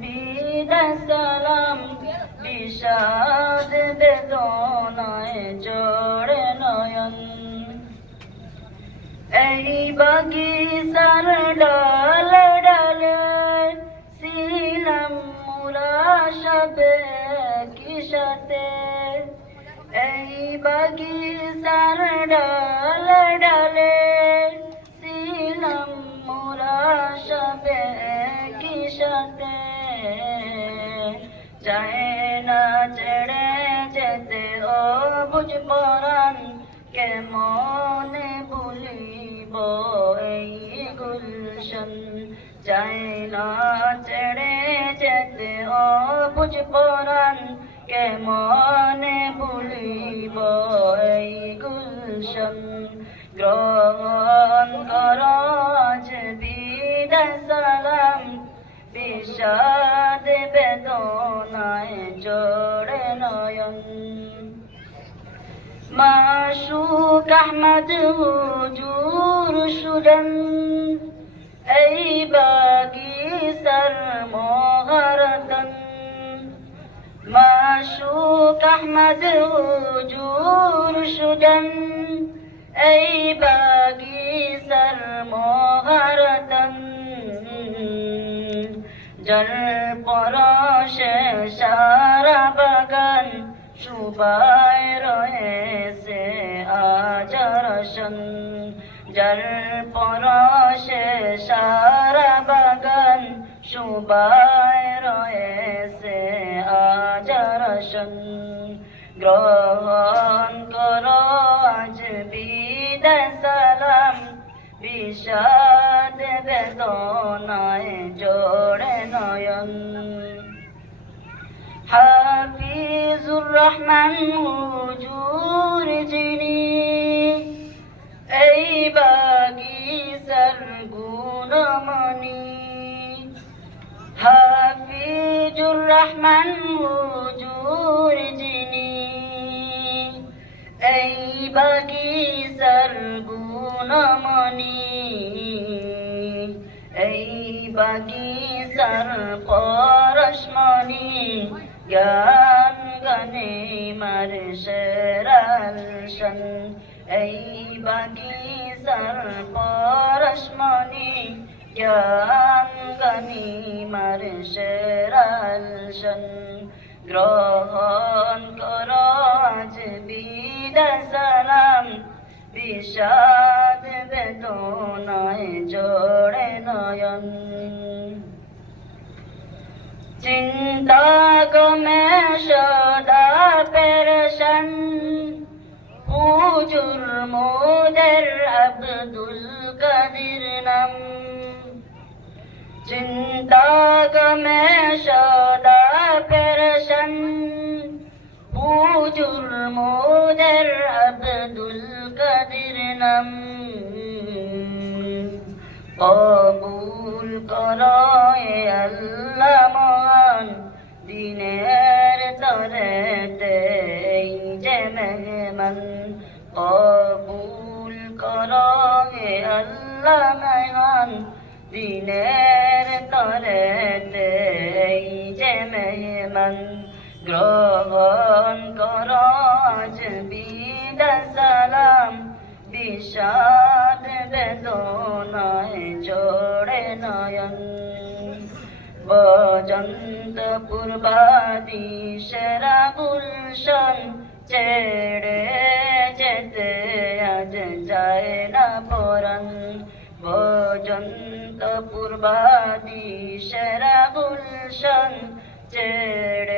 বিদায় সালাম বিষাদ বেদনায় জোড়ে নয়ন এই বাগিচার ডালে ডালে ছিলাম মোরা সবে কি সাথে এই বাগিচার ডালে ডালে ছিলাম মোরা সবে কি সাথে চায় না ছেড়ে যেতে ও বুঝ পরাণ কেমনে ভুলিব এই গুলশন চায় না ছেড়ে যেতে ও বুঝ পরাণ কেমনে ভুলিব এই গুলশন গ্রহণ কর আজ বিদায় সালাম বিষাদ বেদনায় জোড়ে নয়ন মাশুক আহমদ হুজুর শুনেন এই বাগিচার মহারতন মাশুক আহমদ হুজুর শুনেন এই বাগিচার মহারতন জল পরশে সারা বাগান শুবায় রয়েছে আজ রোশন জল পরশে সারা বাগান শুবায় রয়েছে আজ রোশন গ্রহণ করো আজ বিদায় সালাম বিষাদ বেদনায় জোড়ে নয়ন হাফিজুর রহমান হুজুর যিনি এই বাগিচার গুণমণি হাফিজুর রহমান হুজুর যিনি এই বাগিচার গুণমণি এই বাগিচার পরশমণি জ্ঞান গানে মার সেরালশন এই বাগিচার পরশমণি জ্ঞান গানে মার সেরালশন গ্রহণ কর আজ বিদায় সালাম বিষাদ বেদনায় জোড়ে নয়ন চিন্তা গমে সদা পেরেশান হুজুর মোদের আব্দুল কাদির নাম চিন্তা গমে সদা পেরেশান হুজুর মোদের আব্দুল কাদির নাম কবুল করো এ আল্লাহ মহান দিনের তরেতে এই যে মেহমান কবুল করো এ আল্লাহ মহান দিনের তরেতে এই যে মেহমান গ্রহণ করো আজ বিদায় সালাম বিষাদ বেদনায় জোড়ে নয়ন বজন্ত পূর্বাদি সেরা গুলশন ছেড়ে যেতে আজ যায় না পরাণ বজন্ত পূর্বাদি সেরা গুলশন ছেড়ে